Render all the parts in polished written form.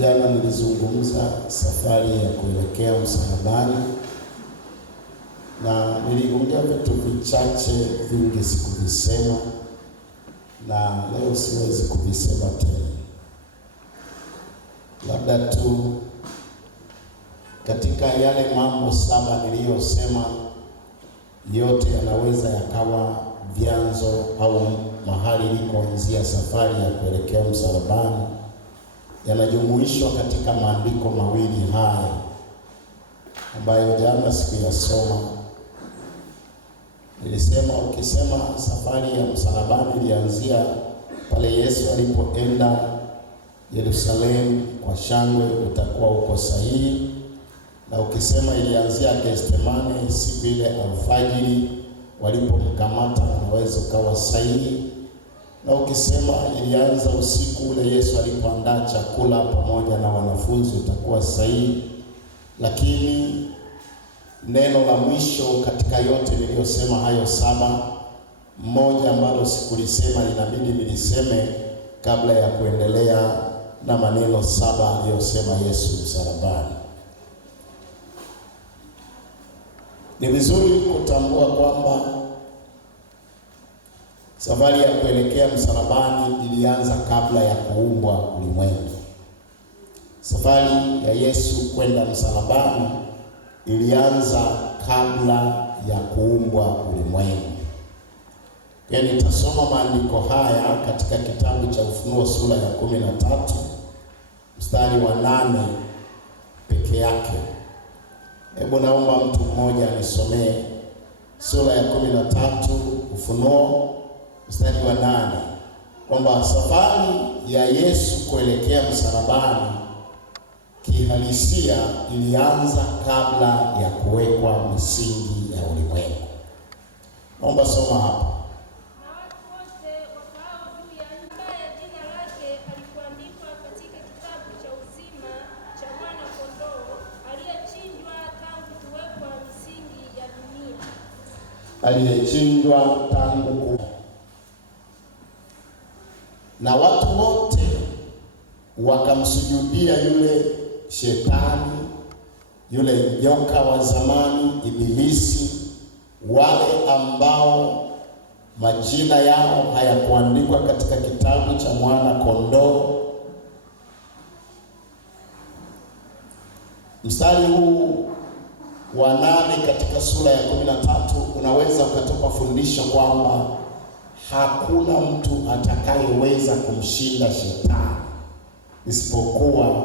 Jana nilizungumza safari ya kuelekea msalabani, na niliongea vitu vichache, vingi sikuvisema, na leo siwezi kuvisema tena. Labda tu katika yale mambo 7 niliyosema, yote yanaweza yakawa vyanzo au mahali ilikoanzia safari ya kuelekea msalabani, yanajumuishwa katika maandiko mawili haya ambayo jana sikuyasoma. Nilisema ukisema safari ya msalabani ilianzia pale Yesu alipoenda Yerusalemu kwa shangwe, utakuwa uko sahihi. Na ukisema ilianzia Getsemane siku ile alfajiri walipomkamata, unaweza ukawa sahihi. Na ukisema ilianza usiku ule Yesu alipoandaa chakula pamoja na wanafunzi, utakuwa sahihi. Lakini neno la mwisho katika yote niliyosema hayo 7, mmoja ambalo sikulisema linabidi niliseme kabla ya kuendelea na maneno 7 aliyosema Yesu msalabani. Ni vizuri kutambua kwamba safari ya kuelekea msalabani ilianza kabla ya kuumbwa ulimwengu. Safari ya Yesu kwenda msalabani ilianza kabla ya kuumbwa ulimwengu. Yaani nitasoma maandiko haya katika kitabu cha Ufunuo sura ya 13 mstari wa 8 peke yake. Hebu naomba mtu mmoja anisomee sura ya 13 Ufunuo mstari wa 8, kwamba safari ya Yesu kuelekea msalabani kihalisia ilianza kabla ya kuwekwa misingi ya ulimwengu. Naomba soma hapa. Aliyechinjwa tangu na watu wote wakamsujudia yule shetani, yule nyoka wa zamani, Ibilisi, wale ambao majina yao hayakuandikwa katika kitabu cha mwana kondoo. Mstari huu wa 8 katika sura ya 13 unaweza ukatoka fundisho kwamba hakuna mtu atakayeweza kumshinda shetani isipokuwa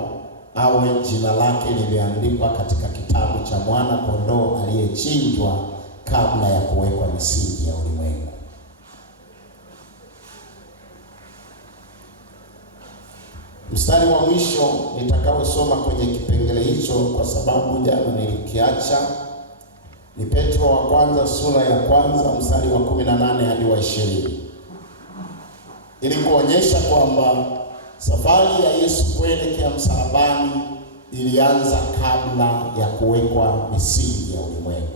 awe jina lake limeandikwa katika kitabu cha mwana kondoo aliyechinjwa kabla ya kuwekwa misingi ya ulimwengu. Mstari wa mwisho nitakaosoma kwenye kipengele hicho, kwa sababu jana nilikiacha, ni Petro wa kwanza sura ya 1 mstari wa 18 hadi wa 20, ili kuonyesha kwamba safari ya Yesu kuelekea msalabani ilianza kabla ya kuwekwa misingi ya ulimwengu.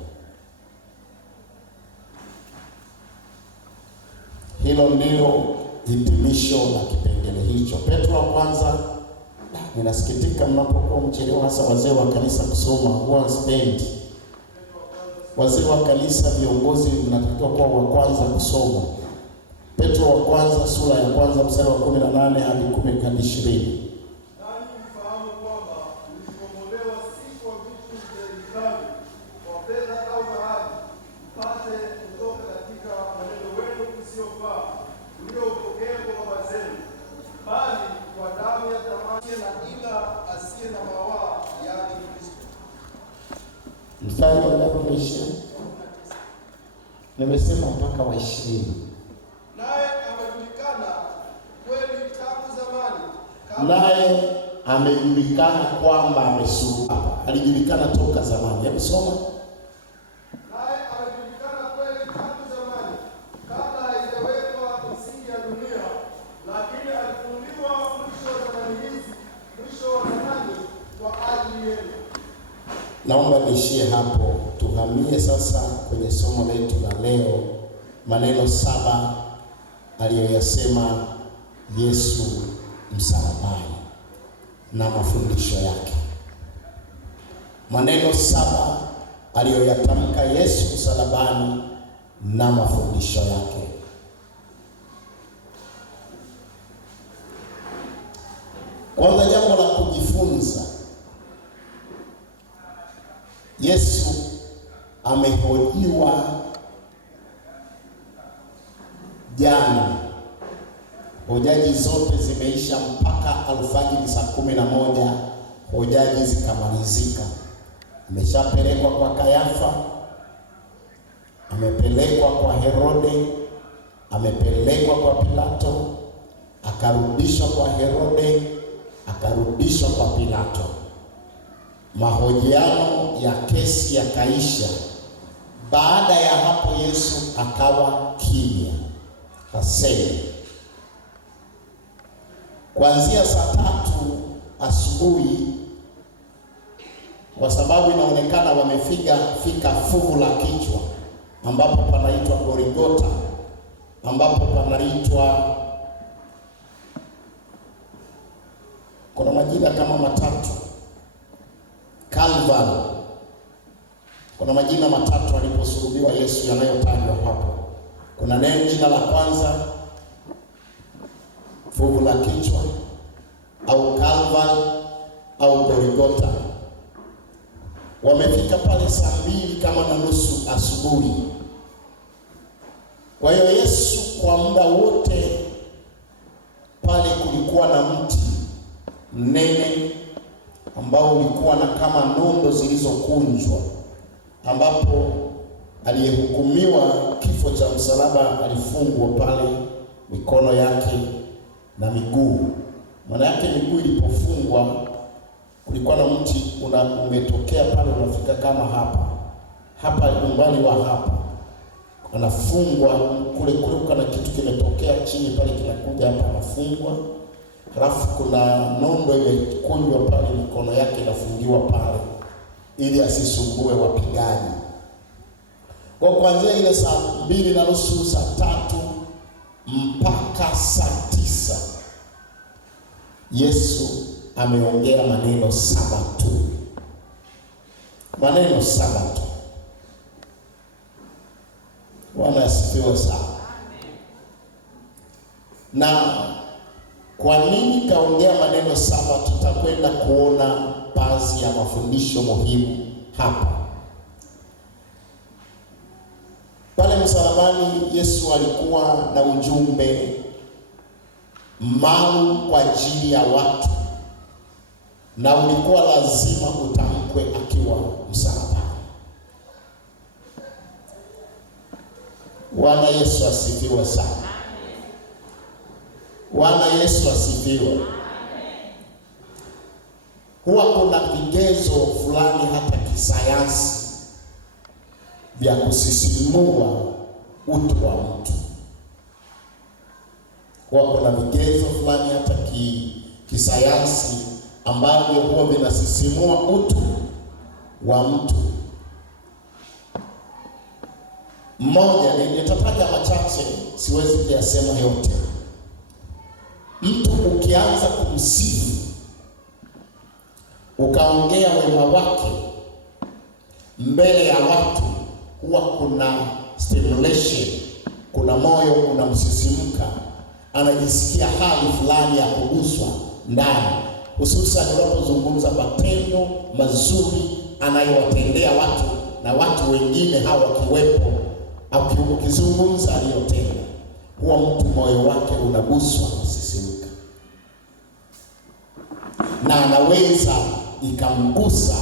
Hilo ndilo hitimisho la kipengele hicho. Petro wa kwanza. Ninasikitika mnapokuwa mchelewa, hasa wazee wa kanisa kusoma, huwa spendi. Wazee wa kanisa, viongozi, mnatakiwa kuwa wa kwanza kusoma. Petro wa kwanza sura ya 1 mstari wa 18 hadi 10 hadi 20. Mstari wa 19 nimesema mpaka wa 20. Naye amejulikana kwamba amesulubiwa. Alijulikana toka zamani. Hebu soma. Naye amejulikana kweli tangu zamani, kabla haijawekwa misingi ya dunia, lakini alifunuliwa mwisho wa zamani hizi, mwisho wa zamani kwa ajili yenu. Naomba niishie hapo, tuhamie sasa kwenye somo letu la leo, maneno 7 aliyoyasema Yesu msalabani. na mafundisho yake. Maneno 7 aliyoyatamka Yesu msalabani na mafundisho yake. Kwanza, jambo la kujifunza, Yesu amehojiwa jana. Hojaji zote zimeisha mpaka alfajiri saa 11, hojaji zikamalizika. Ameshapelekwa kwa Kayafa, amepelekwa kwa Herode, amepelekwa kwa Pilato, akarudishwa kwa Herode, akarudishwa kwa Pilato. Mahojiano ya kesi yakaisha. Baada ya hapo Yesu akawa kimya, hasemi. Kuanzia saa 3 asubuhi, kwa sababu inaonekana wamefika fuvu la kichwa ambapo panaitwa Golgotha, ambapo panaitwa, kuna majina kama matatu, Calvary. Kuna majina matatu aliposulubiwa Yesu yanayotajwa hapo. Kuna neno, jina la kwanza fuvu la kichwa au Calvary au Golgotha. Wamefika pale saa 2:30 asubuhi. Kwa hiyo Yesu kwa muda wote pale kulikuwa na mti mnene ambao ulikuwa na kama nondo zilizokunjwa, ambapo aliyehukumiwa kifo cha msalaba alifungwa pale mikono yake na miguu. Maana yake miguu ilipofungwa, kulikuwa na mti umetokea pale, unafika kama hapa umbali wa hapa, anafungwa kule kuna kitu kimetokea chini pale, kinakuja hapa, anafungwa. Halafu kuna nondo imekunjwa pale, mikono yake inafungiwa pale ili asisumbue wapigaji. Kwa kuanzia ile saa 2:30, saa 3 mpaka saa 9 Yesu ameongea maneno 7 tu. Maneno 7 tu. Bwana asifiwe sana. Na kwa nini kaongea maneno 7? Tutakwenda kuona baadhi ya mafundisho muhimu hapa. Pale msalabani Yesu alikuwa na ujumbe maalum kwa ajili ya watu, na ulikuwa lazima utamkwe akiwa msalabani. Bwana Yesu asifiwe sana. Bwana Yesu asifiwe. Huwa kuna vigezo fulani hata kisayansi vya kusisimua utu wa mtu. Huwa kuna vigezo fulani hata kisayansi ambavyo huwa vinasisimua utu wa mtu. Mmoja, nitataja machache, siwezi kuyasema yote. Mtu ukianza kumsifu, ukaongea wema wake mbele ya watu, huwa kuna stimulation, kuna moyo unamsisimka, anajisikia hali fulani ya kuguswa ndani, hususan unapozungumza matendo mazuri anayowatendea watu na watu wengine hao wakiwepo, au ukizungumza aliyotenda, huwa mtu moyo wake unaguswa, kusisimka, na anaweza ikamgusa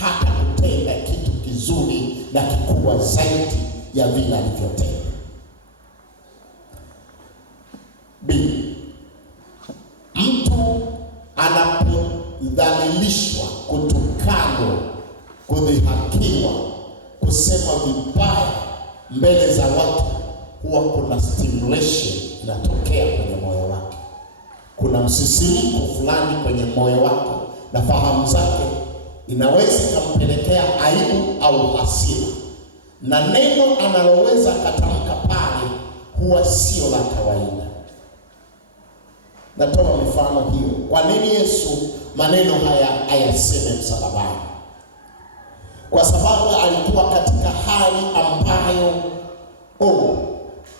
hata kutenda kitu kizuri na kikubwa zaidi ya vile alivyotenda. Mtu anapodhalilishwa, kutukanwa, kudhihakiwa, kusema vibaya mbele za watu, huwa kuna stimulation inatokea kwenye moyo wake. Kuna msisimko fulani kwenye moyo wake, na fahamu zake inaweza kumpelekea aibu au hasira, na neno analoweza katamka pale huwa sio la kawaida. Natoa mifano hiyo. Kwa nini Yesu maneno haya ayaseme msalabani, kwa sababu alikuwa katika hali ambayo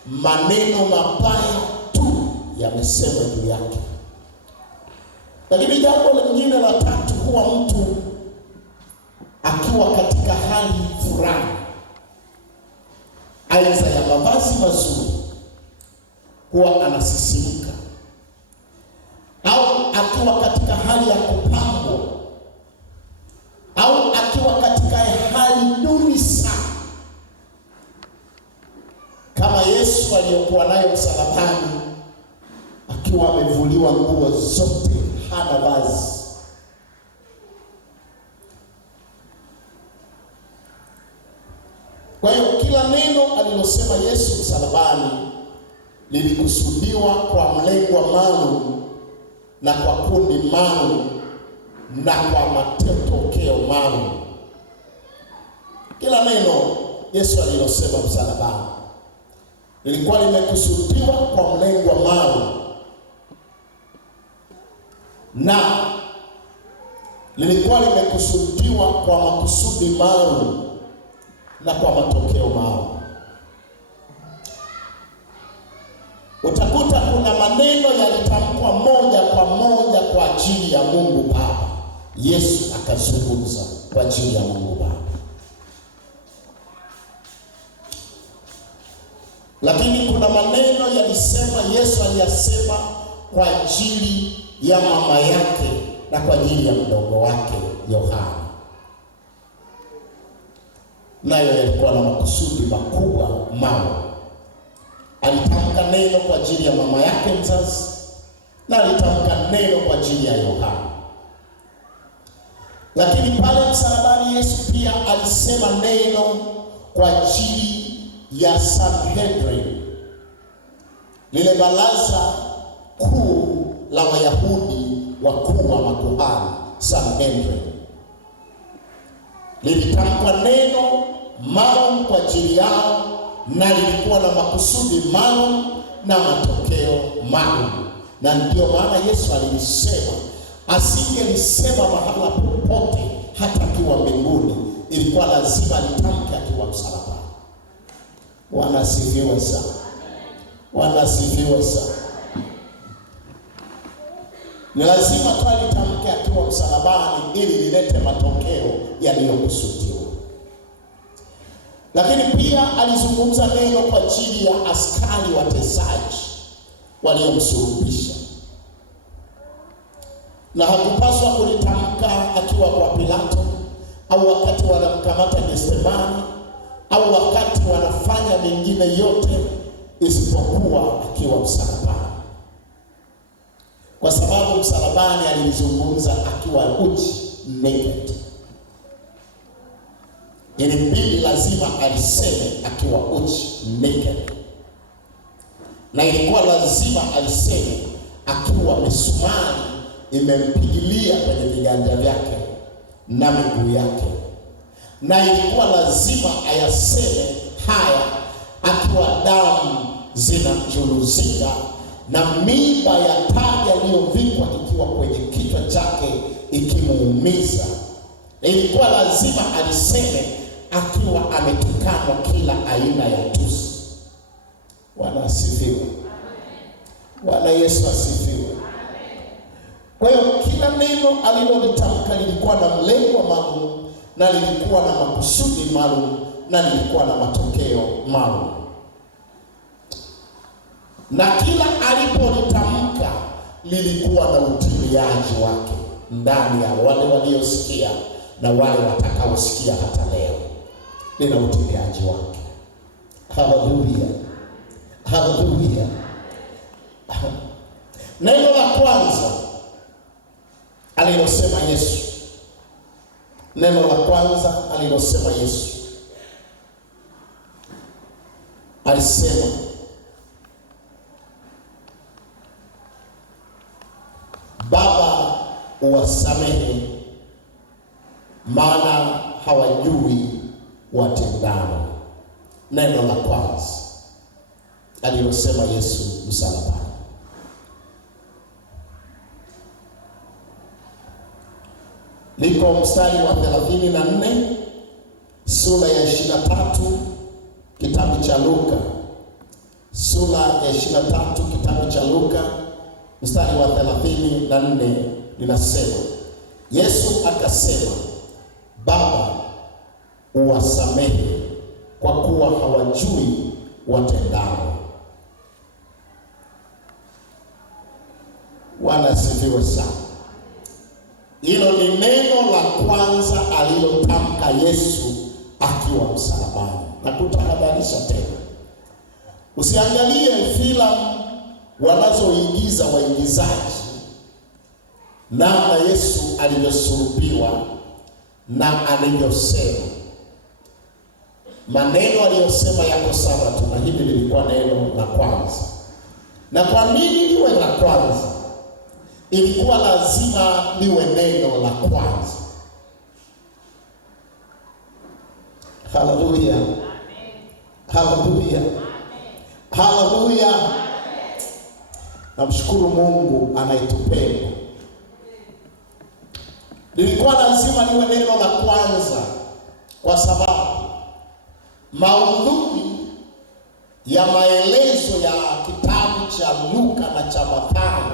maneno mabaya tu yamesemwa juu yake. Lakini jambo lingine la tatu, huwa mtu akiwa katika hali fulani, aidha ya mavazi mazuri, huwa anasisimka, au akiwa katika hali ya kupambwa, au akiwa katika hali duni sana, kama Yesu aliyokuwa nayo msalabani, akiwa amevuliwa nguo zote, hana vazi. Kwa hiyo kila neno alilosema Yesu msalabani lilikusudiwa kwa mlengwa maalum na kwa kundi maalum na kwa matokeo maalum. Kila neno Yesu alilosema msalabani lilikuwa limekusudiwa kwa mlengwa maalum na lilikuwa limekusudiwa kwa makusudi maalum na kwa matokeo maalum. Utakuta kuna maneno yalitamkwa moja kwa moja kwa ajili ya Mungu Baba. Yesu akazungumza kwa ajili ya Mungu Baba. Lakini kuna maneno yalisema, Yesu aliyasema kwa ajili ya mama yake na kwa ajili ya mdogo wake Yohana, nayo yalikuwa na makusudi makubwa mao. Alitamka neno kwa ajili ya mama yake mzazi, na alitamka neno kwa ajili ya Yohana. Lakini pale msalabani Yesu pia alisema neno kwa ajili ya Sanhedrin, lile baraza kuu la Wayahudi, wakuu wa makuhani, Sanhedrin. Lilitamkwa neno maalum kwa ajili yao, na lilikuwa na makusudi maalum na matokeo maalum. Na ndio maana Yesu alisema, asingelisema mahala popote hata akiwa mbinguni, ilikuwa lazima alitamke akiwa msalabani. Wanasifiwe sana. Wanasifiwe sana. Ni lazima tu alitamke akiwa msalabani ili lilete matokeo yaliyokusudiwa. Lakini pia alizungumza neno kwa ajili ya askari watesaji waliomsulubisha, na hakupaswa kulitamka akiwa kwa Pilato, au wakati wanamkamata Gethsemane, au wakati wanafanya mengine yote, isipokuwa akiwa msalabani, kwa sababu msalabani alizungumza akiwa uchi, naked. Ilibidi lazima aliseme akiwa uchi, naked, na ilikuwa lazima aliseme akiwa misumari imempigilia kwenye viganja vyake na miguu yake, na ilikuwa lazima ayaseme haya akiwa damu zinamchuruzika na miiba ya taji aliyovikwa ikiwa kwenye kichwa chake ikimuumiza. Ilikuwa lazima aliseme akiwa ametukanwa kila aina ya tusi. Bwana asifiwe. Bwana Yesu asifiwe. Kwa hiyo kila neno alilolitamka lilikuwa na mlengo maalum, na lilikuwa na makusudi maalum, na lilikuwa na matokeo maalum. Na kila alipolitamka lilikuwa na utimiaji wake ndani ya wale waliosikia na wale watakaosikia hata leo. Lina utimiaji wake. Haleluya. Haleluya. Neno la kwanza alilosema Yesu, neno la kwanza alilosema Yesu, alisema, Baba uwasamehe, maana hawajui watendalo. Neno la kwanza alilosema Yesu msalabani. liko mstari wa 34 sura ya 23 kitabu cha Luka. Sura ya 23 kitabu cha Luka mstari wa 34 linasema, Yesu akasema, Baba, uwasamehe kwa kuwa hawajui watendao. Wanasifiwe sana. Hilo ni neno la kwanza alilotamka Yesu akiwa msalabani. Na kutahadharisha tena, usiangalie filamu wanazoigiza waigizaji namna Yesu alivyosulubiwa na alivyosema. Maneno aliyosema yako sawa tu, na hili lilikuwa neno la kwanza. Na kwa nini liwe la kwanza? Ilikuwa lazima liwe neno la kwanza. Haleluya. Amen. Haleluya. Amen. Haleluya. Amen. Namshukuru Mungu anayetupenda. Lilikuwa lazima liwe neno la kwanza kwa sababu maudhui ya maelezo ya kitabu cha Luka na cha Mathayo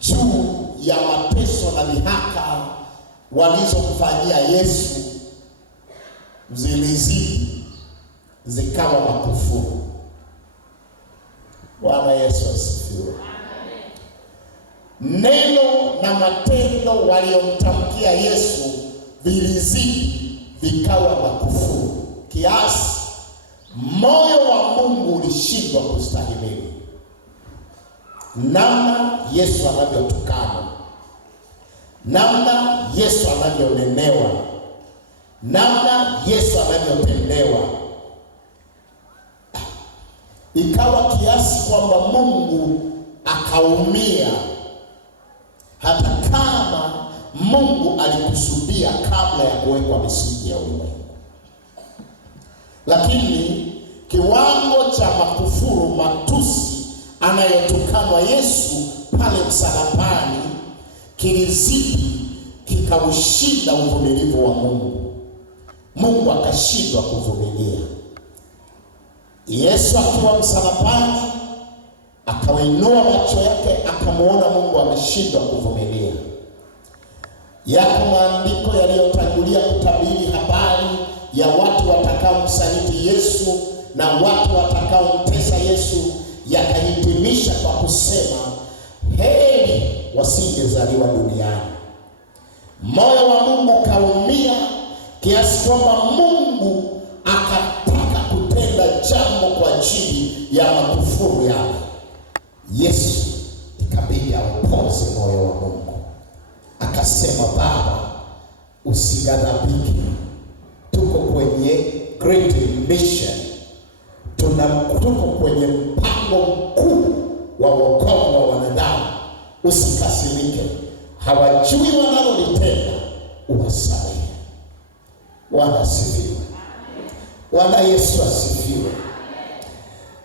juu ya mateso na dhihaka walizomfanyia Yesu zilizidi zikawa makufuru. Bwana Yesu asifiwe. Neno na matendo waliyomtamkia Yesu vilizidi vikawa makufuru, kiasi moyo wa Mungu ulishindwa kustahimili namna Yesu anavyotukana, namna Yesu anavyonenewa, namna Yesu anavyotendewa. Ikawa kiasi kwamba Mungu akaumia, hata kama Mungu alikusudia kabla ya kuwekwa misingi ya ulimwengu. Lakini kiwango cha makufuru, matusi anayotukanwa Yesu pale msalabani kilizidi, kikaushinda uvumilivu wa Mungu. Mungu akashindwa kuvumilia. Yesu akiwa msalabani akainua macho yake, akamuona Mungu ameshindwa kuvumilia. Yako maandiko yaliyotangulia kutabiri habari ya watu watakaomsaliti Yesu na watu watakaomtesa Yesu, yakahitimisha kwa kusema, heri wasingezaliwa duniani. Moyo wa Mungu kaumia kiasi kwamba Mungu akataka kutenda jambo kwa ajili ya makufuru yao. Yesu ikabidi aupoze moyo wa Mungu, akasema, Baba, usighadhabike. Tuko kwenye great mission, tuko kwenye mpango mkuu wa wokovu wa wanadamu. Usikasirike, hawajui wanalolitenda, uwasamehe. Bwana asifiwe. Bwana Yesu asifiwe.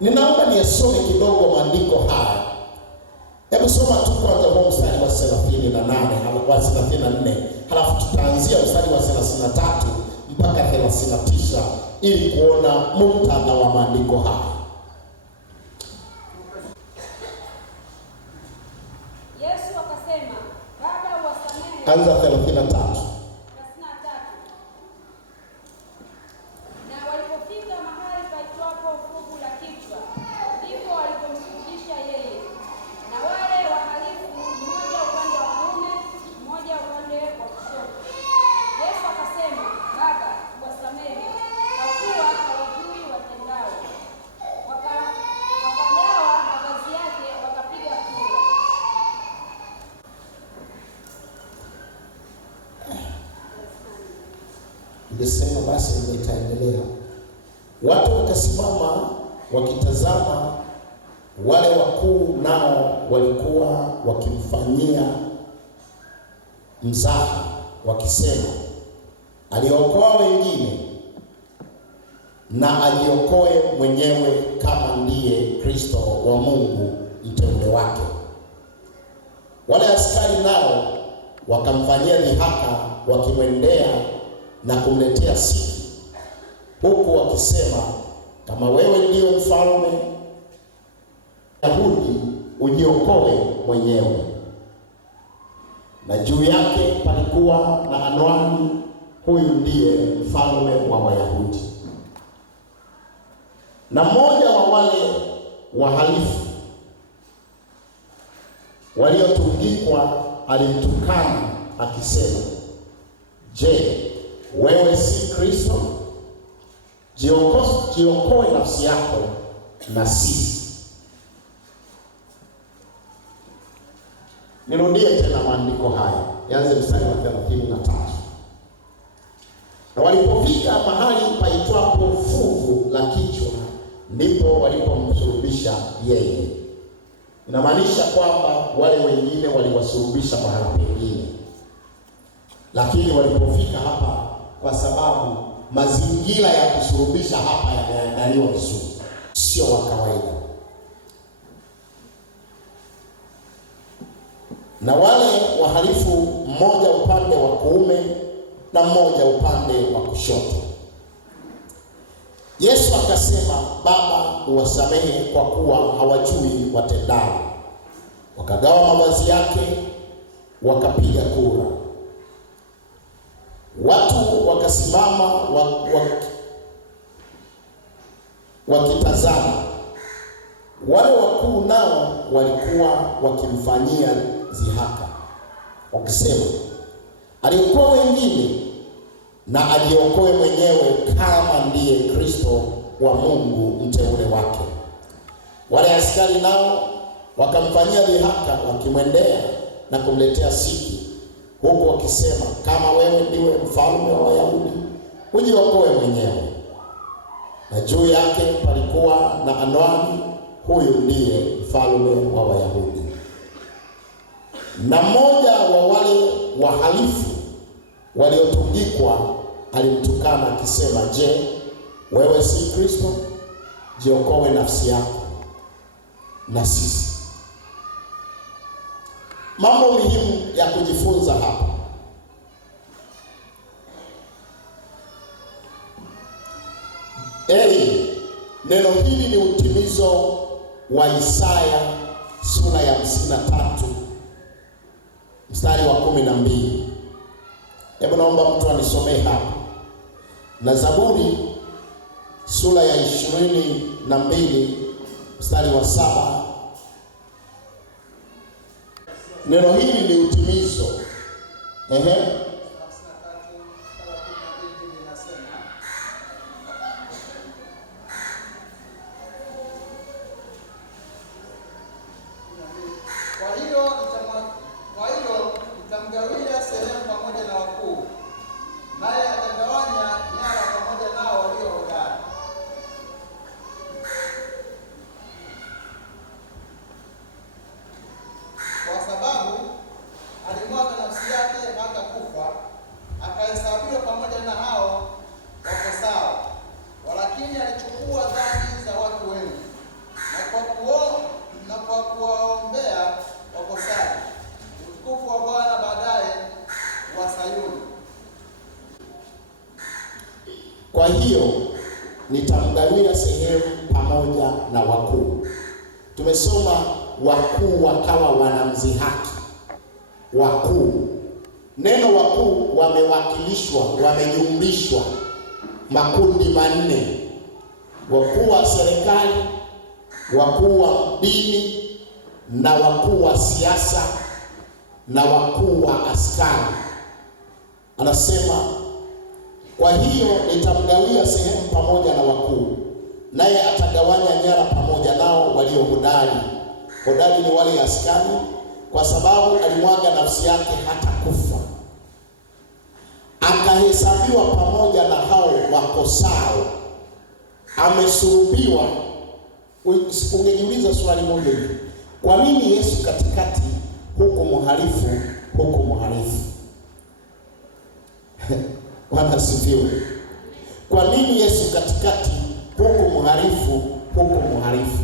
Ninaomba nisome kidogo maandiko haya. Hebu soma tu kwanza huo mstari wa 38 wa 34, halafu tutaanzia mstari wa 33 mpaka 39 ili kuona muktadha wa maandiko haya. Yesu akasema, Baba, uwasamehe. Anza 33. Na walipofika mahali paitwapo Fugu la Kichwa, ndipo walipomsulubisha yeye na wale wahalifu, mmoja upande wa kuume, mmoja upande wa kushoto. Yesu akasema, Baba, uwasamehe kwa kuwa hawajui watendao. Wakagawa mavazi yake, wakapiga kura. Nilisema basi nitaendelea. Watu wakasimama wakitazama. Wale wakuu nao walikuwa wakimfanyia mzaha, wakisema, aliokoa wengine na ajiokoe mwenyewe kama ndiye Kristo wa Mungu mteule wake. Wale askari nao wakamfanyia dhihaka, wakimwendea na kumletea siki, huku wakisema, kama wewe ndiyo mfalme Wayahudi, ujiokoe mwenyewe. Na juu yake palikuwa na anwani, huyu ndiye mfalme wa Wayahudi. Na mmoja wa wale wahalifu waliotungikwa alimtukana akisema, je, wewe si Kristo? Jiokoe nafsi yako na sisi. Nirudie tena maandiko haya, yanze mstari wa 33. Na walipofika mahali paitwapo Fuvu la Kichwa, ndipo walipomsulubisha yeye. Inamaanisha kwamba wale wengine waliwasulubisha mahali pengine, lakini walipofika hapa, kwa sababu mazingira ya kusulubisha hapa yameandaliwa vizuri, sio wa kawaida. Na wale wahalifu, mmoja upande wa kuume na mmoja upande wa kushoto. Yesu akasema, Baba, uwasamehe kwa kuwa hawajui watendalo. Wakagawa mavazi yake, wakapiga kura. Watu wakasimama wakitazama. Wale wakuu nao walikuwa wakimfanyia dhihaka, wakisema, aliokoa wengine na ajiokoe mwenyewe kama ndiye Kristo wa Mungu mteule wake. Wale askari nao wakamfanyia dhihaka, wakimwendea na kumletea siki, huku wakisema, kama wewe ndiwe mfalme wa Wayahudi, ujiokoe mwenyewe. Na juu yake palikuwa na anwani, huyu ndiye mfalme wa Wayahudi. Na mmoja wa wale wahalifu waliotungikwa alimtukana akisema, je, wewe si Kristo? Jiokoe nafsi yako na sisi. Mambo muhimu ya kujifunza hapa. Neno hili ni utimizo wa Isaya sura ya 53 mstari wa 12. Hebu naomba mtu anisomee hapa. Na Zaburi sura ya 22 mstari wa 7. Neno hili ni utimizo. Kwa hiyo nitamgawia sehemu pamoja na wakuu, naye atagawanya nyara pamoja nao walio hodari. Kwa sababu alimwaga nafsi yake hata kufa, akahesabiwa pamoja na hao wakosao. Walakini alichukua dhambi za watu wengi, na kwa kuwaombea wakosaji utukufu wa Bwana baadaye wa Sayuni. Kwa hiyo nitamgawia sehemu pamoja na wakuu. Tumesoma wakuu wakawa wanamdhihaki. Wakuu, neno wakuu wamewakilishwa, wamejumlishwa makundi manne: wakuu wa serikali, wakuu wa dini, na wakuu wa siasa, na wakuu wa askari. Anasema, kwa hiyo nitamgawia sehemu pamoja na wakuu, naye atagawanya nyara pamoja nao walio hodari. Hodari ni wale askari, kwa sababu alimwaga nafsi yake hata kufa, akahesabiwa pamoja na hao wakosao, amesulubiwa. Ungejiuliza swali moja hivi, kwa nini Yesu katikati huko mhalifu, huko mhalifu? Wanasifiwe. Kwa nini Yesu katikati huko mhalifu, huko mhalifu?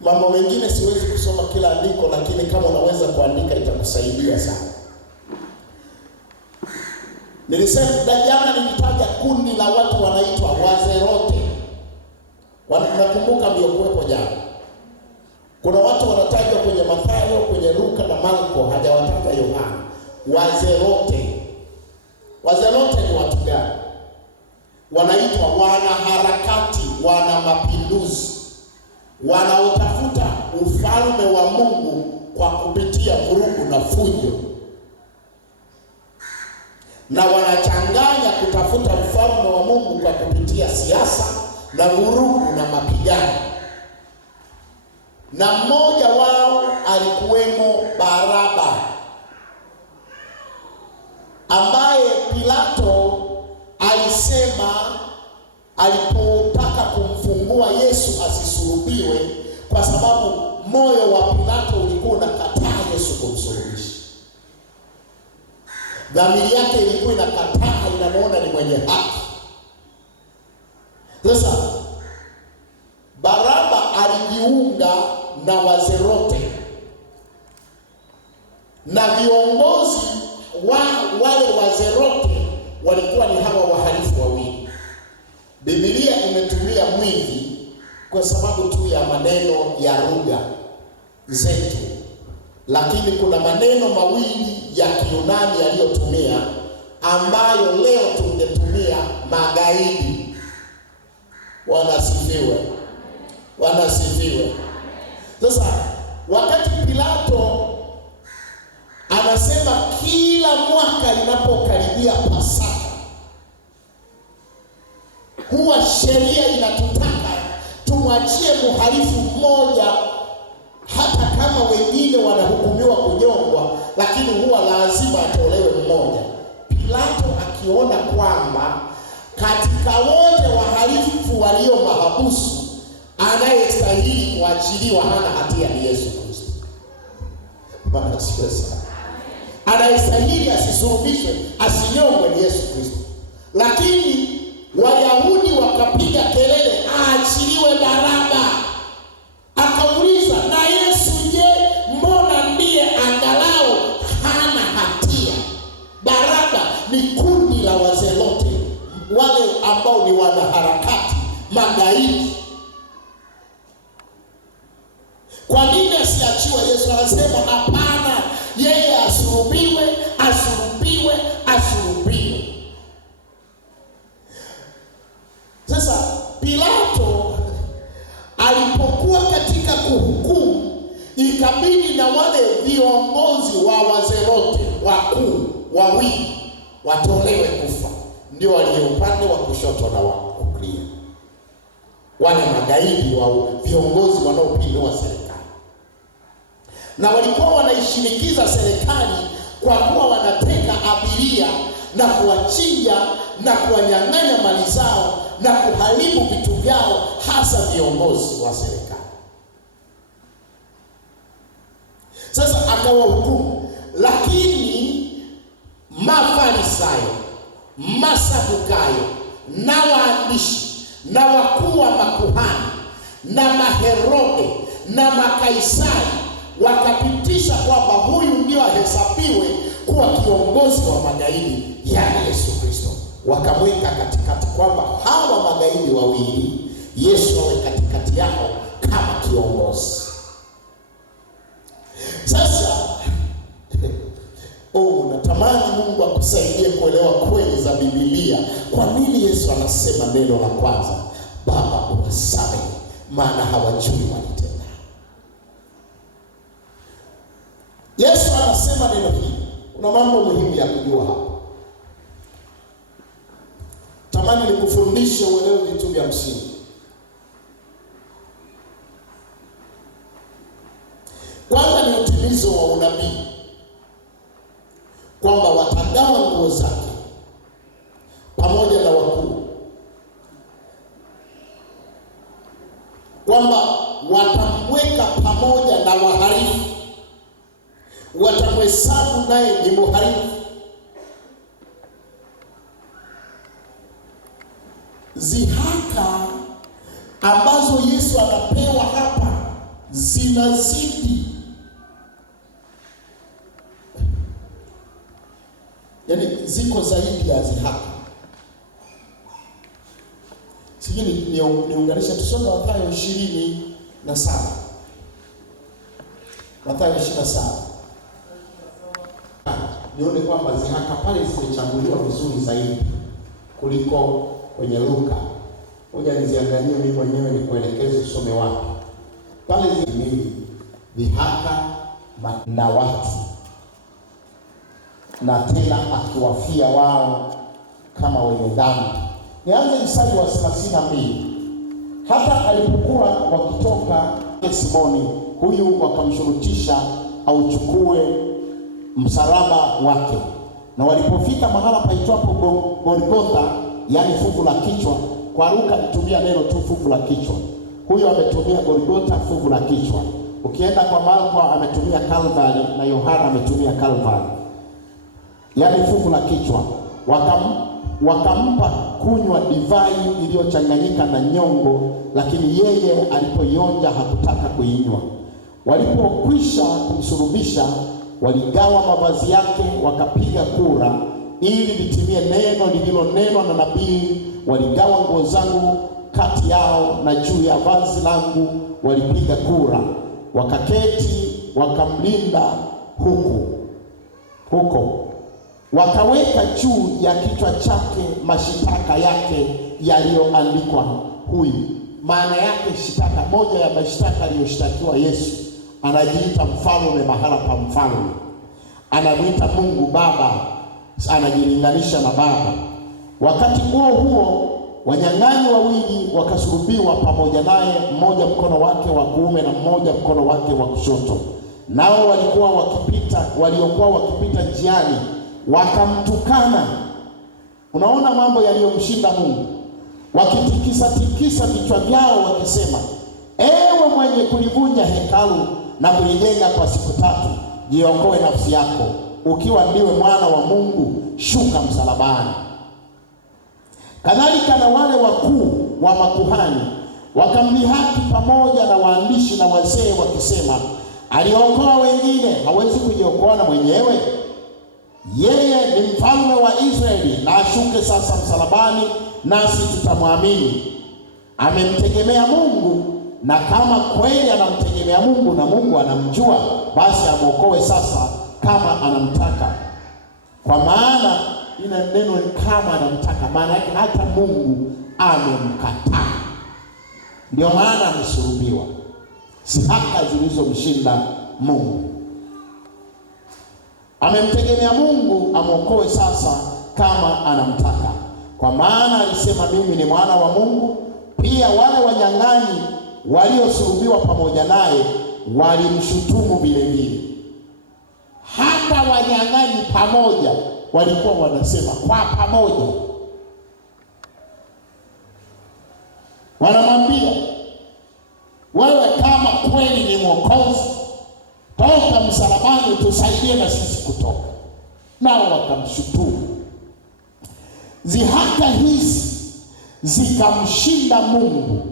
Mambo mengine siwezi kusoma kila andiko, lakini kama unaweza kuandika itakusaidia sana. Nilisema jana, nilitaja kundi la watu wanaitwa Wazerote. Nakumbuka mliokuwepo jana. Kuna watu wanatajwa kwenye Mathayo, kwenye Luka na Marko, hajawataja Yohana. Wazerote. Wazerote ni watu gani? Wanaitwa wanaharakati, wana mapinduzi, wanaotafuta ufalme wa Mungu kwa kupitia vurugu na fujo, na wanachanganya kutafuta ufalme wa Mungu kwa kupitia siasa na vurugu na mapigano. Na mmoja wao alikuwemo Baraba, ambaye Pilato alisema alipotaka kumfungua Yesu asisulubiwe, kwa sababu moyo wa Pilato ulikuwa unakataa Yesu kumsulubisha. Dhamiri yake ilikuwa inakataa, inamuona ni mwenye haki. Sasa Baraba alijiunga na Wazerote, na viongozi wale Wazerote walikuwa ni hawa wahalifu wawili. Biblia imetumia mwingi kwa sababu tu ya maneno ya lugha zetu, lakini kuna maneno mawili ya Kiyunani yaliyotumia ambayo leo tungetumia magaidi. Wanasifiwe. Wanasifiwe. Sasa wakati Pilato anasema kila mwaka inapokaribia Pasaka, huwa sheria inatutaka tumwachie mhalifu mmoja, hata kama wengine wanahukumiwa kunyongwa, lakini huwa lazima atolewe mmoja. Pilato akiona kwamba katika wote wahalifu walio mahabusu, anayestahili kuachiliwa hana hatia ni Yesu Kristo. Bwana asifiwe sana. Anayestahili asisulubishwe, asinyongwe ni Yesu Kristo. Lakini Wayahudi wakapiga kelele aachiliwe Baraba. Akauliza, na Yesu je, mbona ndiye angalau hana hatia? Baraba ni kundi la Wazerote, wale ambao ni wanaharakati, magaidi. Kwa nini asiachiwe Yesu? Anasema hapana, yeye asulubiwe, asulubiwe, asulubiwe. Sasa Pilato alipokuwa katika kuhukumu, ikabidi na wale viongozi wa Wazerote wakuu wawili watolewe kufa. Ndio walio upande wa kushoto na wa kulia, wale magaidi wa viongozi wanaopindua serikali. Na walikuwa wanaishinikiza serikali kwa kuwa wanateka abiria na kuwachinja na kuwanyang'anya mali zao na kuharibu vitu vyao, hasa viongozi wa serikali. Sasa akawahukumu, lakini Mafarisayo, Masadukayo na waandishi na wakuu wa makuhani na Maherode na Makaisari wakapitisha kwamba huyu ndio ahesabiwe kuwa kiongozi wa magaidi, yani Yesu Kristo. Wakamweka katikati, kwamba hawa magaidi wawili Yesu awe katikati yao kama kiongozi. Sasa natamani Mungu akusaidie kuelewa kweli za Biblia. Kwa nini Yesu anasema neno la kwanza, Baba uwasamehe, maana hawajui walitenda. Yesu anasema neno hili, kuna mambo muhimu ya kujua hapa. Tamani nikufundishe uelewe vitu vya msingi. Kwanza ni utimizo wa unabii, kwamba watagawa nguo zake pamoja na wakuu, kwamba watamweka pamoja na wahalifu, watamhesabu naye ni mhalifu. Zihaka ambazo Yesu anapewa hapa zinazidi. Yaani ziko zaidi ya dhihaka. Sijui niunganisha, tusome Mathayo 27. Mathayo 27. Nione kwamba dhihaka pale zimechambuliwa vizuri zaidi kuliko kwenye Luka. Ngoja niziangalie mimi mwenyewe nikuelekeze usome wapi. Pale ni dhihaka na watu, na tena akiwafia wao kama wenye dhambi. Nianze mstari wa 32. Hata alipokuwa wakitoka Simoni huyu wakamshurutisha auchukue msalaba wake, na walipofika mahala paitwapo Golgotha, yani fuvu la kichwa. Kwa Luka nitumia neno tu fuvu la kichwa, huyo ametumia Golgotha, fuvu la kichwa. Ukienda kwa Marko ametumia Calvary na Yohana ametumia Calvary, yani fuvu la kichwa. Wakampa kunywa divai iliyochanganyika na nyongo, lakini yeye alipoionja hakutaka kuinywa. Walipokwisha kumsulubisha, waligawa mavazi yake, wakapiga kura ili litimie neno lililonenwa na nabii, waligawa nguo zangu kati yao, na juu ya vazi langu walipiga kura. Wakaketi wakamlinda huko. Wakaweka juu ya kichwa chake mashitaka yake yaliyoandikwa huyu. Maana yake shitaka moja ya mashitaka aliyoshtakiwa Yesu, anajiita mfalme mahala pa mfalme, anamwita Mungu Baba, anajilinganisha na Baba. Wakati huo wanyang'anyi wawili wakasulubiwa pamoja naye, mmoja mkono wake wa kuume na mmoja mkono wake wa kushoto. Nao waliokuwa wakipita njiani wakamtukana. Unaona mambo yaliyomshinda Mungu. Wakitikisa vichwa vyao wakisema, ewe mwenye kulivunja hekalu na kulijenga kwa siku 3, jiokoe nafsi yako, ukiwa ndiwe mwana wa Mungu, shuka msalabani. Kadhalika na wale wakuu wa makuhani wakamdhihaki pamoja na waandishi na wazee wakisema, aliokoa wengine, hawezi kujiokoa na mwenyewe? Yeye ni mfalme wa Israeli, na ashuke sasa msalabani, nasi tutamwamini. Amemtegemea Mungu, na kama kweli anamtegemea Mungu na Mungu anamjua, basi amwokoe sasa kama anamtaka. Kwa maana ina neno kama anamtaka, maana yake hata Mungu amemkataa. Ndio maana amesulubiwa. Dhihaka zilizomshinda Mungu. Amemtegemea Mungu amwokoe sasa kama anamtaka. Kwa maana alisema, mimi ni mwana wa Mungu. Pia wale wanyang'anyi waliosulubiwa pamoja naye walimshutumu vile vile. Hata wanyang'anyi pamoja walikuwa wanasema kwa pamoja, wanamwambia, wewe kama kweli ni mwokozi, toka msalabani tusaidie na sisi kutoka. Nao wakamshutumu. Dhihaka hizi zikamshinda Mungu.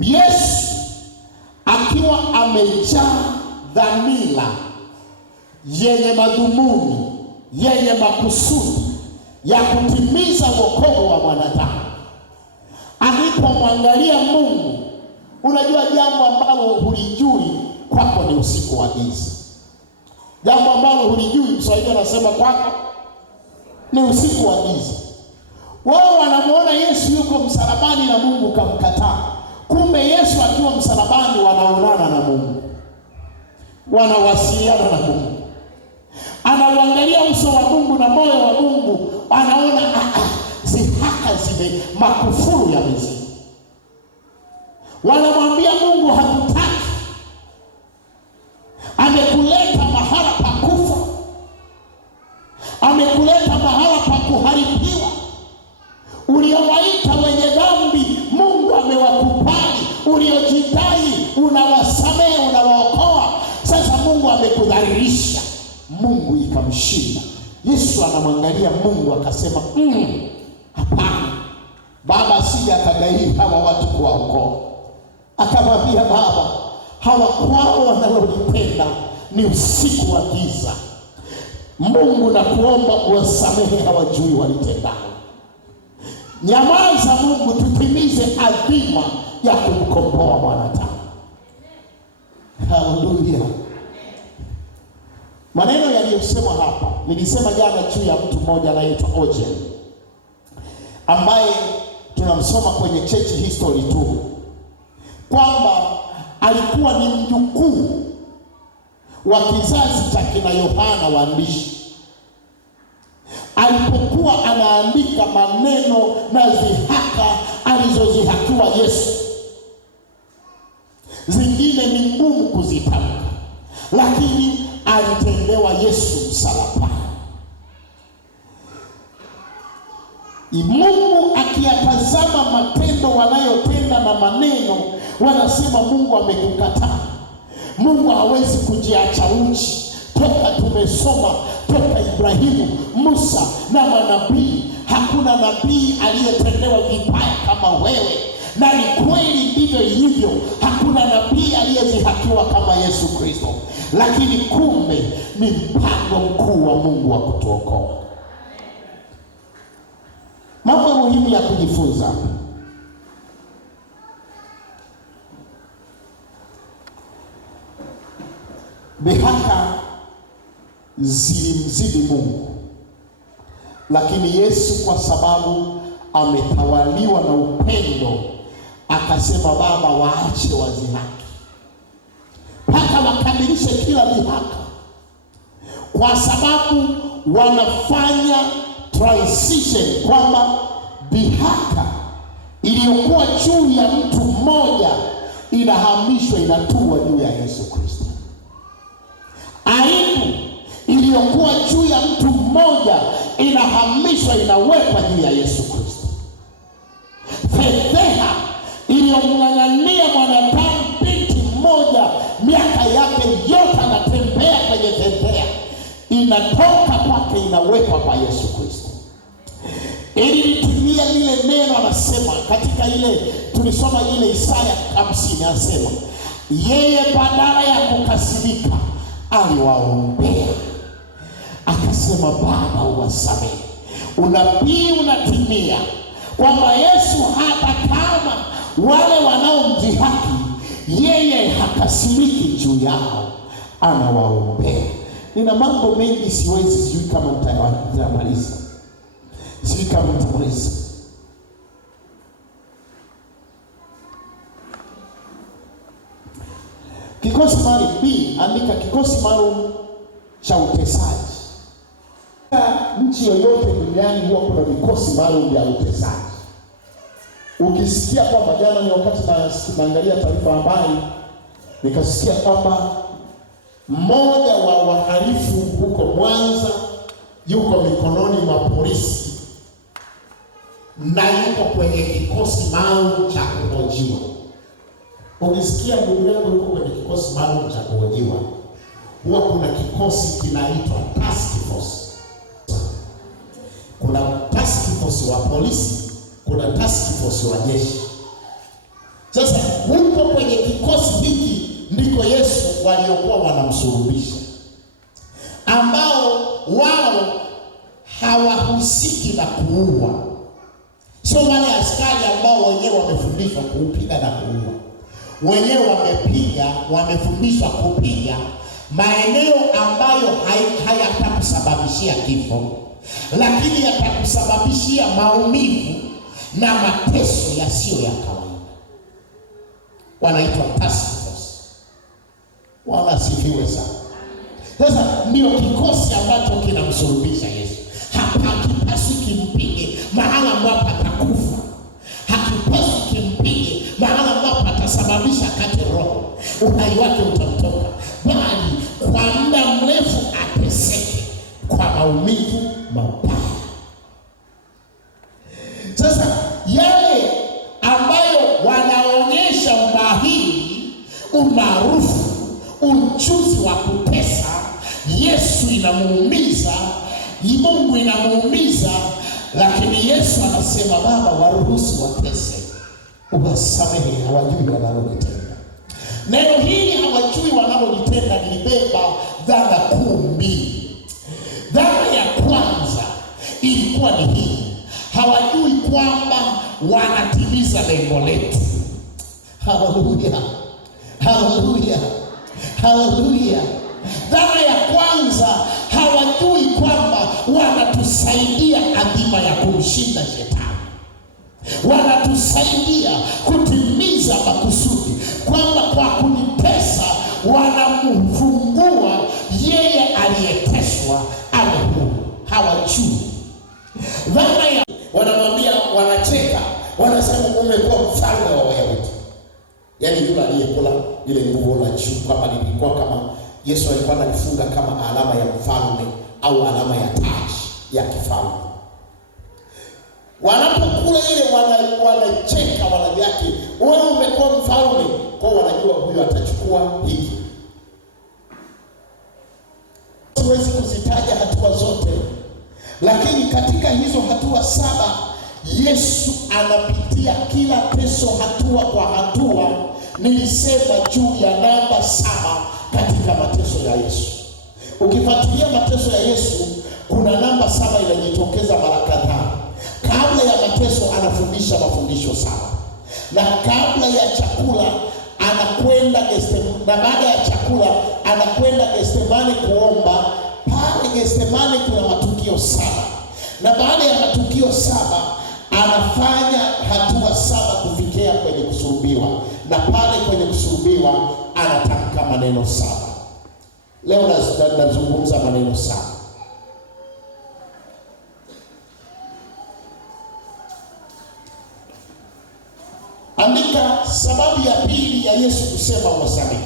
Yesu akiwa amejaa dhamira yenye madhumuni, yenye makusudi ya kutimiza wokovu wa mwanadamu, alipomwangalia Mungu. Unajua jambo ambalo hulijui kwako ni usiku wa giza. Jambo ambalo hulijui, Mswahili anasema kwako ni usiku wa giza. Wao wanamuona Yesu yuko msalabani na Mungu kamkataa. Kumbe Yesu akiwa msalabani wanaonana na Mungu, wanawasiliana na Mungu. Anauangalia uso wa Mungu na moyo wa Mungu, anaona dhihaka zile, makufuru yamezidi. Wanamwambia Mungu, hakutaki. Amekuleta mahala pa kufa, amekuleta mahala pa kuharibiwa. Uliowaita wenye dhambi, Mungu amewakubali. Uliojidai unawasamehe, unawaokoa. Sasa Mungu amekudhalilisha. Mungu ikamshinda. Yesu anamwangalia Mungu akasema, hapana. Baba asije akagairi hawa watu kuwaokoa. Akamwambia Baba, hawa kwao wanalolipenda ni usiku wa giza. Mungu na kuomba uwasamehe, hawajui walitendalo. Nyamaza Mungu, tutimize adhima ya kumkomboa mwanadamu. Haleluya. Maneno yaliyosemwa hapa, nilisema jana juu ya mtu mmoja anaitwa Ojen, ambaye tunamsoma kwenye church history tu, kwamba alikuwa ni mjukuu wa kizazi cha kina Yohana waandishi. Alipokuwa anaandika maneno na zihaka alizozihakiwa Yesu, zingine ni ngumu kuzitamka, lakini alitendewa Yesu msalabani. Mungu akiyatazama matendo wanayotenda na maneno, wanasema Mungu amekukataa. Mungu hawezi kujiacha uchi. Toka tumesoma toka Ibrahimu, Musa na manabii, hakuna nabii aliyetendewa vibaya kama wewe. Na ni kweli ndivyo ilivyo, hakuna nabii aliyezihakiwa kama Yesu Kristo. Lakini kumbe ni mpango mkuu wa Mungu wa kutuokoa. Mambo muhimu ya kujifunza. Dhihaka zilimzidi Mungu, lakini Yesu kwa sababu ametawaliwa na upendo akasema, Baba, waache wazihaki mpaka wakamilishe kila dhihaka, kwa sababu wanafanya transition, kwamba dhihaka iliyokuwa juu ya mtu mmoja inahamishwa, inatua juu ya Yesu Kristo. Aibu iliyokuwa juu ya mtu mmoja inahamishwa, inawekwa juu ya Yesu Kristo. Fedheha iliyomng'ang'ania mwanadamu, binti mmoja miaka yake yote anatembea kwenye fedheha, inatoka kwake, inawekwa kwa Yesu Kristo. Ili litimie lile neno, anasema katika ile tulisoma ile Isaya 50, anasema yeye badala ya kukasirika aliwaombea, akasema, Baba uwasamehe. Unabii unatimia kwamba Yesu hata kama wale wanaomdhihaki yeye hakasiriki juu yao, anawaombea. Nina mambo mengi sijui kama nitamaliza. Kikosi maalum B, andika kikosi maalum cha utesaji. Nchi yoyote duniani huwa kuna vikosi maalum vya utesaji. Ukisikia kwamba, jana ni wakati naangalia taarifa habari, nikasikia kwamba mmoja wa wahalifu huko Mwanza yuko mikononi mwa polisi na yuko kwenye kikosi maalum cha kuhojiwa. Ukisikia ndugu yangu yuko kwenye kikosi maalum cha kuhojiwa, huwa kuna kikosi kinaitwa task force. Kuna task force wa polisi, kuna task force wa jeshi. Sasa huko kwenye kikosi hiki ndiko Yesu waliokuwa wanamsulubisha, ambao wao hawahusiki na kuua. Sio wale askari ambao wenyewe wamefundishwa kupiga na kuua. Wenyewe wamefundishwa kupiga maeneo ambayo hayatakusababishia kifo, lakini yatakusababishia maumivu na mateso yasiyo ya kawaida. Wanaitwa task force. Wanasifiwe sana. Sasa ndio kikosi ambacho kinamsulubisha Yesu. Hakipaswi kimpige mahala ambapo atakufa. Hakipaswi kimpige mahala ambapo atasababisha kati roho, uhai wake utamtoka, bali kwa muda mrefu ateseke kwa maumivu mabaya. Sasa yale ambayo wanaonyesha umahiri, umaarufu, ujuzi wa kutesa, Yesu inamuumiza, Mungu inamuumiza, lakini Yesu anasema, Baba waruhusu watese, uwasamehe, hawajui wanalolitenda. Neno hili hawajui wanalolitenda lilibeba dhana kuu mbili. ilikuwa ni hii: hawajui kwamba wanatimiza lengo letu. Haleluya, haleluya, haleluya. Dhana ya kwanza, hawajui kwamba wanatusaidia adhima ya kumshinda shetani, wanatusaidia kutimiza makusudi, kwamba kwa kunitesa wanamfungua yeye aliyeteswa awe huru. Hawajui dhana ya, wanamwambia, wanacheka, wanasema umekuwa mfalme wa Wayahudi. Yaani yule aliyekula ile nguvu la juu, kama lilikuwa kama Yesu alikuwa analifunga kama alama ya mfalme au alama ya taji ya kifalme. Wanapokula ile wanacheka, wanajaki, wewe umekuwa mfalme. Kwa wanajua huyu atachukua hiki. Siwezi kuzitaja hatua zote, lakini katika hizo hatua 7 Yesu anapitia kila teso hatua kwa hatua. Nilisema juu ya namba 7 katika mateso ya Yesu. Ukifuatilia mateso ya Yesu, kuna namba 7 inajitokeza mara kadhaa. Kabla ya mateso anafundisha mafundisho 7, na kabla ya chakula anakwenda Getsemani, na baada ya chakula anakwenda Getsemani kuomba. Pale Getsemani kuna matukio 7, na baada ya matukio 7 anafanya hatua 7 kufikia kwenye kusulubiwa, na pale kwenye kusulubiwa anatamka maneno 7. Leo nazungumza maneno 7. Andika sababu ya pili ya Yesu kusema wasamehe.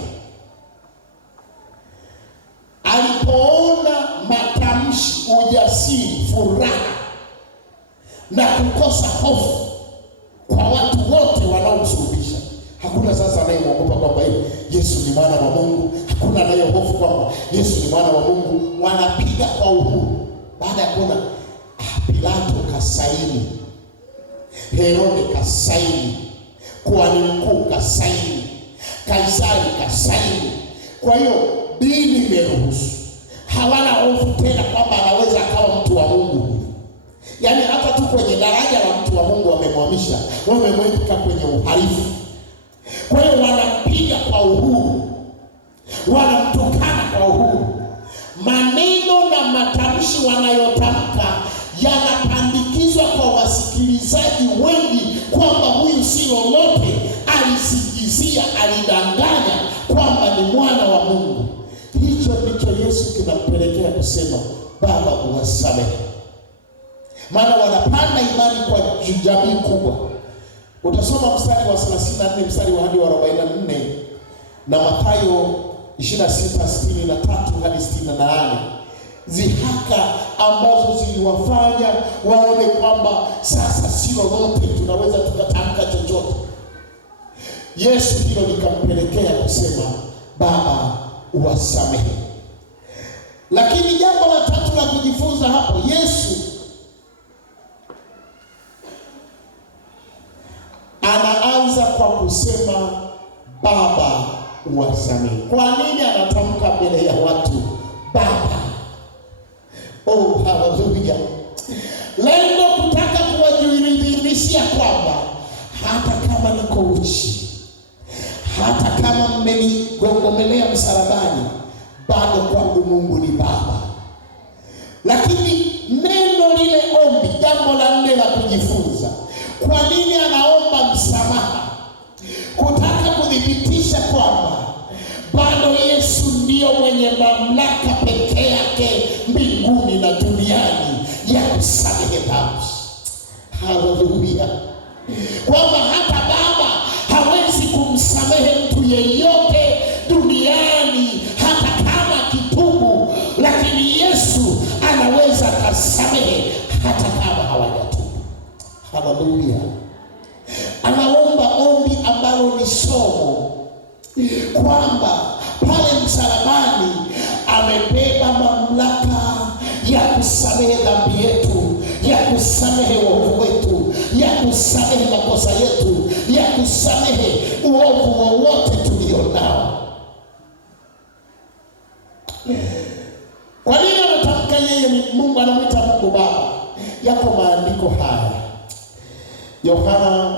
Alipoona matamshi, ujasiri, furaha na kukosa hofu kwa watu wote wanaomsulubisha. Hakuna sasa anayemwogopa kwamba Yesu ni mwana wa Mungu. Hakuna anayehofu kwamba Yesu ni mwana wa Mungu. Wanapiga kwa uhuru. Baada ya kuona Pilato kasaini, Herode kasaini, kuhani mkuu kasaini, Kaisari kasaini, kwa hiyo dini imeruhusu. Hawana hofu tena kwamba anaweza akawa mtu wa Mungu. Yaani hata tu kwenye daraja la mtu wa Mungu wamemhamisha, wamemweka kwenye uhalifu. Kwa hiyo wanampiga kwa uhuru, wanamtukana kwa uhuru. Maneno na matamshi wanayotamka yanapandikizwa kwa wasikilizaji wengi kwamba huyu si lolote, alisingizia, alidanganya kwamba ni mwana wa Mungu. Hicho ndicho Yesu kinampelekea kusema, Baba uwasamehe. Maana wanapanda imani kwa jamii kubwa. Utasoma mstari wa 34 mstari wa hadi wa 44 na Mathayo 26:63 hadi 68. Zihaka ambazo ziliwafanya waone kwamba sasa si lolote, tunaweza tukatamka chochote. Yesu hilo likampelekea kusema, Baba uwasamehe. Lakini jambo la tatu la kujifunza hapo, Yesu anaanza kwa kusema Baba uwasamehe. Kwa nini anatamka mbele ya watu Baba? Oh, haleluya. Lengo kutaka kuwajulisha kwamba hata kama niko uchi, hata kama mmenigongomelea msalabani, bado kwangu Mungu ni Baba. Lakini neno lile ombi, jambo la 4 la kujifunza. Kwa nini anaomba msamaha? Kutaka kudhibitisha kwamba bado Yesu ndio mwenye mamlaka pekee yake mbinguni na duniani ya kusamehe dhambi. Haleluya. Kwamba hata Baba hawezi kumsamehe mtu yeyote duniani hata kama kitubu, lakini Yesu anaweza kusamehe hata kama hawajatubu. Haleluya. Anaomba ombi ambalo ni somo, kwamba pale msalabani amebeba mamlaka ya kusamehe dhambi yetu, ya kusamehe uovu wetu, ya kusamehe makosa yetu, ya kusamehe uovu wowote tulionao. Kwa nini anatamka yeye ni Mungu, anamwita Mungu Baba? Yako maandiko haya, Yohana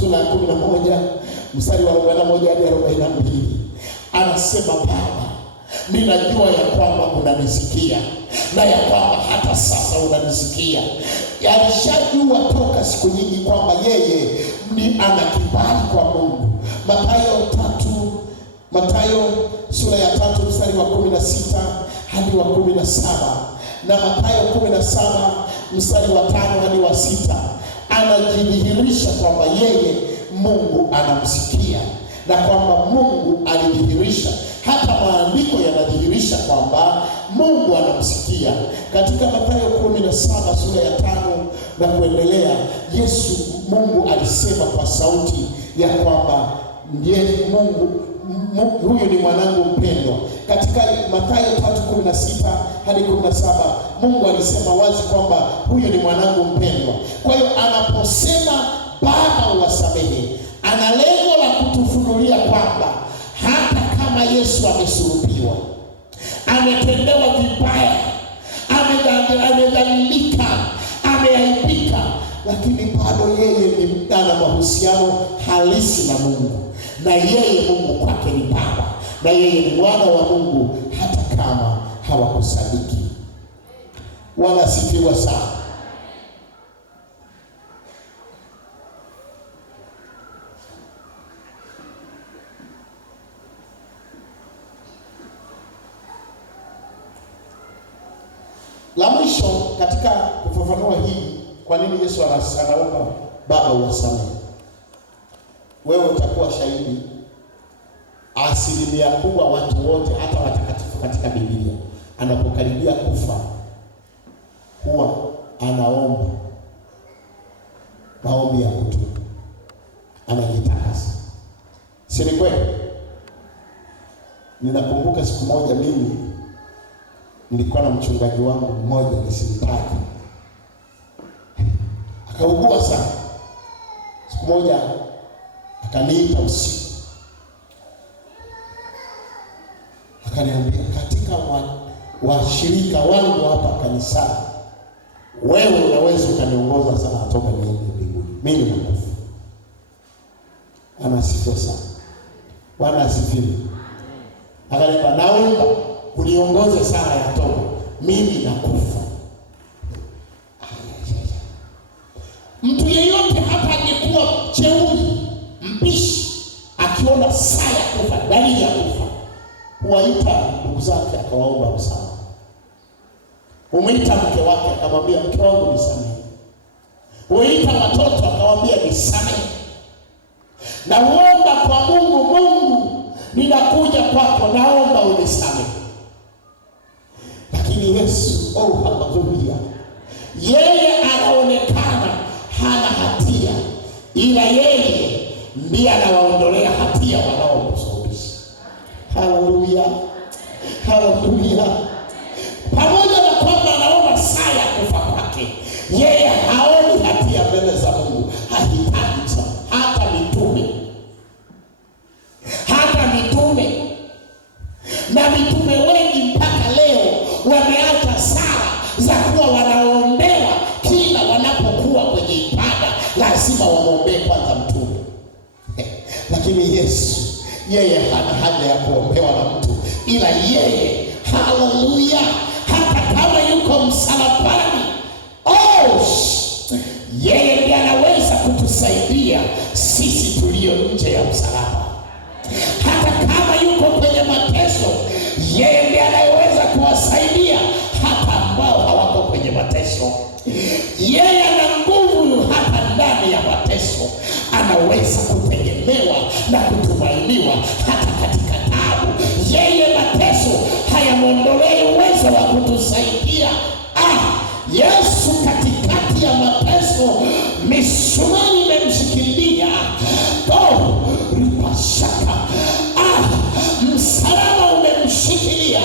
sura ya 11 mstari wa 41 hadi 42, anasema Baba, ninajua ya kwamba unanisikia na ya kwamba hata sasa unanisikia. Alishajua toka siku nyingi kwamba yeye ni ana kibali kwa Mungu. Mathayo sura ya 3 mstari wa 16 hadi wa 17 na Mathayo 17 mstari wa 5 hadi wa 6, anajidhihirisha kwamba yeye Mungu anamsikia na kwamba Mungu alidhihirisha. Hata maandiko yanadhihirisha kwamba Mungu anamsikia. Katika Mathayo 17 sura ya 5 na kuendelea, Mungu alisema kwa sauti ya kwamba huyu ni mwanangu mpendwa. Katika Mathayo 3:16 hadi 17, Mungu alisema wazi kwamba huyu ni mwanangu mpendwa. Kwa hiyo anaposema Baba uwasamehe, ana lengo la kutufunulia kwamba hata kama Yesu amesulubiwa, ametendewa vibaya, amedhalilika, ameaibika, lakini bado yeye ana mahusiano halisi na Mungu, na yeye Mungu kwake ni Baba, na yeye ni mwana wa Mungu hata kama hawakusadiki. Wala sifiwa sana. La mwisho katika kufafanua hii, kwa nini Yesu anaomba Baba uwasamehe, wewe utakuwa shahidi. Asilimia kubwa watu wote, hata watakatifu katika Biblia, anapokaribia kufa huwa anaomba maombi ya kutubu, anajitakasa. Si ni kweli? Ninakumbuka siku moja mimi nilikuwa na mchungaji wangu mmoja, nisimtaje, akaugua sana. Siku moja akaniita usiku, akaniambia, katika washirika wangu hapa kanisani, wewe unaweza ukaniongoza sana atoka niende mbinguni, mimi nakufa. Anasifiwa sana. Bwana asifiwe. Akaniambia, naomba uniongoze sana yatoka, mimi nakufa. Mtu yeyote hapa angekuwa cheuri, mbishi, akiona saa ya kufa, dalili ya kufa, huwaita ndugu zake akawaomba msamaha. Umeita mke wake akamwambia, mke wangu nisamehe. Umeita watoto akamwambia nisamehe. Na uomba kwa Mungu, Mungu ninakuja kwako, naomba unisamehe. Lakini Yesu, oh haleluya, yeye anaonekana hana hatia, ila yeye ndiye anawaondolea hatia wanaomsulubisha. Haleluya, haleluya. Pamoja na kwamba anaomba saa ya kufa kwake, yeye haoni hatia mbele za Mungu. Hahitaji sana. Hata mitume na mitume wengi mpaka leo wameacha sala za kuwa wanaombewa kila wanapokuwa kwenye ibada, lazima wamuombee kwanza mtume. Lakini Yesu, yeye hana haja ya kuombewa na mtu, ila yeye, haleluya, hata kama yuko msalabani, yeye ndiye anaweza kutusaidia sisi tulio nje ya msalaba. Hata kama yuko kwenye mateso, yeye ndiye anayeweza kuwasaidia hata ambao hawako kwenye mateso. Yeye ana nguvu hata ndani ya mateso, anaweza kutegemewa na kutumainiwa hata katika taabu. Yeye mateso hayamwondolei uwezo wa kutusaidia. Yesu katikati ya mateso, misumari imemshikilia, ripashaka, msalaba umemshikilia,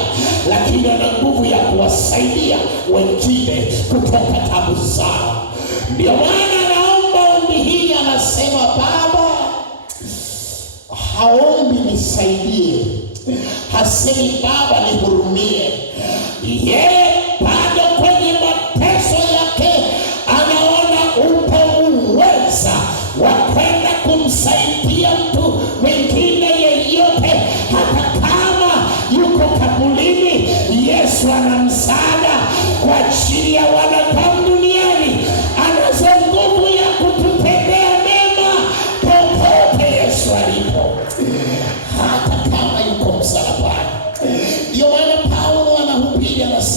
lakini ana nguvu ya kuwasaidia wengine kutoka tabu zao. Ndio maana anaomba ombi hili, anasema Baba. Haombi nisaidie, hasemi Baba nihurumie. Yeye bado kwenye mateso yake msaada kwa ajili ya wanadamu.